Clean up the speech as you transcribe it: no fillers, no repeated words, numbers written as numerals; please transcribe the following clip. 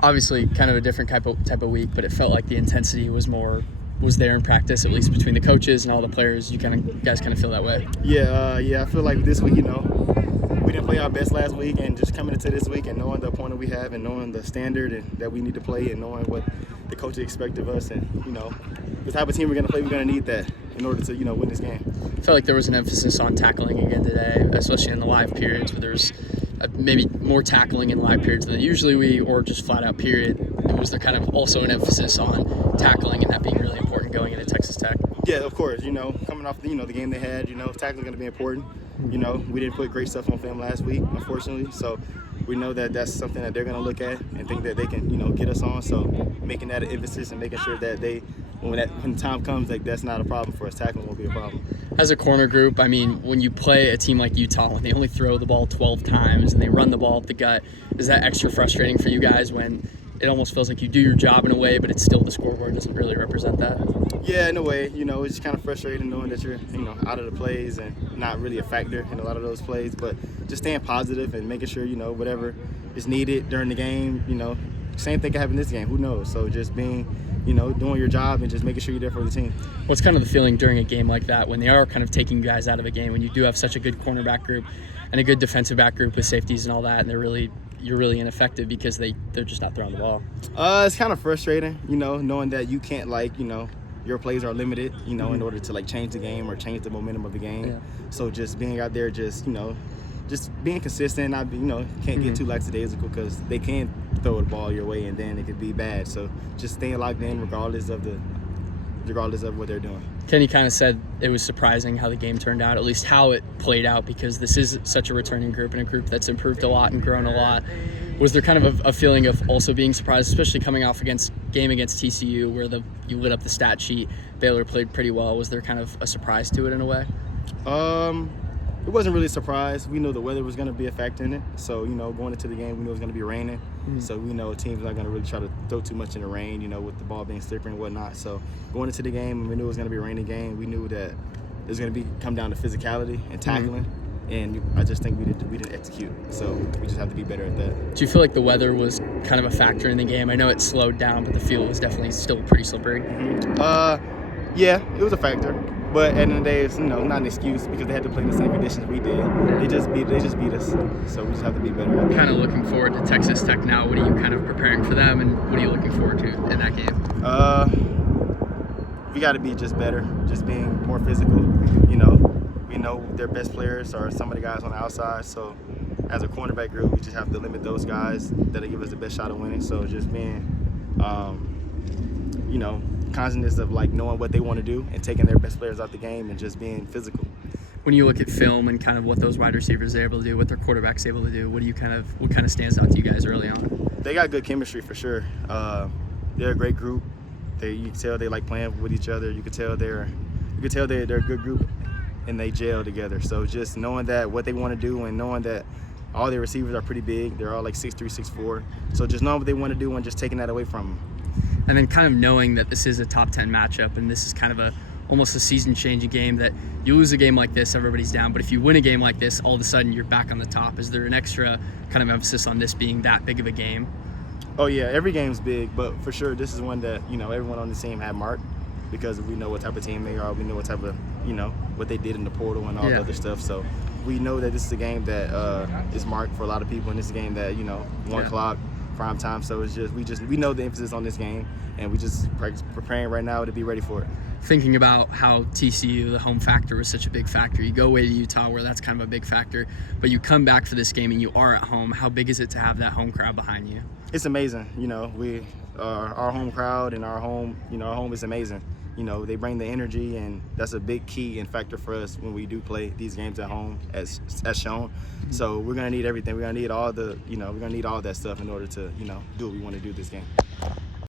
Obviously, kind of a different type of week, but it felt like the intensity was there in practice, at least between the coaches and all the players. You guys kind of feel that way? Yeah. I feel like this week, we didn't play our best last week, and just coming into this week and knowing the opponent we have and knowing the standard that we need to play and knowing what the coaches expect of us and, the type of team we're going to play, we're going to need that in order to, win this game. I felt like there was an emphasis on tackling again today, especially in the live periods where there's maybe more tackling in live periods than usually or just flat out period. Was there kind of also an emphasis on tackling and that being really important going into Texas Tech? Yeah, of course. Coming off the game they had, tackling going to be important. We didn't put great stuff on film last week, unfortunately. So we know that that's something that they're going to look at and think that they can, get us on. So making that an emphasis and making sure that when time comes, that's not a problem for us. Tackling won't be a problem. As a corner group, when you play a team like Utah, when they only throw the ball 12 times and they run the ball up the gut, is that extra frustrating for you guys when it almost feels like you do your job in a way, but it's still the scoreboard doesn't really represent that? Yeah, in a way. It's just kind of frustrating knowing that you're, out of the plays and not really a factor in a lot of those plays, but just staying positive and making sure, whatever is needed during the game, same thing can happen this game. Who knows? So just being, doing your job and just making sure you're there for the team. What's kind of the feeling during a game like that when they are kind of taking guys out of a game, when you do have such a good cornerback group and a good defensive back group with safeties and all that, and you're really ineffective because they're just not throwing the ball? It's kind of frustrating, knowing that you can't, your plays are limited, in order to, change the game or change the momentum of the game. Yeah. So just being out there, just being consistent, not can't get too lackadaisical because they can throw the ball your way and then it could be bad. So just staying locked in regardless of what they're doing. Kenny kind of said it was surprising how the game turned out, at least how it played out, because this is such a returning group and a group that's improved a lot and grown a lot. Was there kind of a feeling of also being surprised, especially coming off game against TCU where you lit up the stat sheet, Baylor played pretty well? Was there kind of a surprise to it in a way? It wasn't really a surprise. We knew the weather was going to be a factor in it. So, going into the game, we knew it was going to be raining. Mm-hmm. So we know teams not going to really try to throw too much in the rain, with the ball being slippery and whatnot. So going into the game, we knew it was going to be a rainy game. We knew that it was going to come down to physicality and tackling. Mm-hmm. And I just think we didn't execute. So we just have to be better at that. Do you feel like the weather was kind of a factor in the game? I know it slowed down, but the field was definitely still pretty slippery. Mm-hmm. Yeah, it was a factor. But at the end of the day, it's not an excuse because they had to play in the same conditions we did. They just beat us. So we just have to be better at that. Kind of looking forward to Texas Tech now. What are you kind of preparing for them, and what are you looking forward to in that game? We got to be just better, just being more physical. We know their best players are some of the guys on the outside. So as a cornerback group, we just have to limit those guys that'll give us the best shot of winning. So just being, consciousness of knowing what they want to do and taking their best players out the game and just being physical. When you look at film and kind of what those wide receivers are able to do, what their quarterback's able to do, what kind of stands out to you guys early on? They got good chemistry for sure. They're a great group. You can tell they like playing with each other. You can tell they're a good group and they gel together. So just knowing that what they want to do and knowing that all their receivers are pretty big. They're all 6'3", 6'4". So just knowing what they want to do and just taking that away from them. And then kind of knowing that this is a top 10 matchup and this is kind of almost a season-changing game, that you lose a game like this, everybody's down. But if you win a game like this, all of a sudden you're back on the top. Is there an extra kind of emphasis on this being that big of a game? Oh, yeah. Every game's big, but for sure this is one that, everyone on the team had marked because we know what type of team they are. We know what type of, what they did in the portal and all the other stuff. So we know that this is a game that is marked for a lot of people, and this is a game that, 1 o'clock. Prime time, so it's just we know the emphasis on this game, and we just preparing right now to be ready for it. Thinking about how TCU, the home factor, was such a big factor. You go away to Utah where that's kind of a big factor, but you come back for this game and you are at home. How big is it to have that home crowd behind you? It's amazing. We our home crowd and our home is amazing. They bring the energy, and that's a big key and factor for us when we do play these games at home, as shown. Mm-hmm. So we're gonna need everything. We're gonna need all that stuff in order to, do what we want to do this game.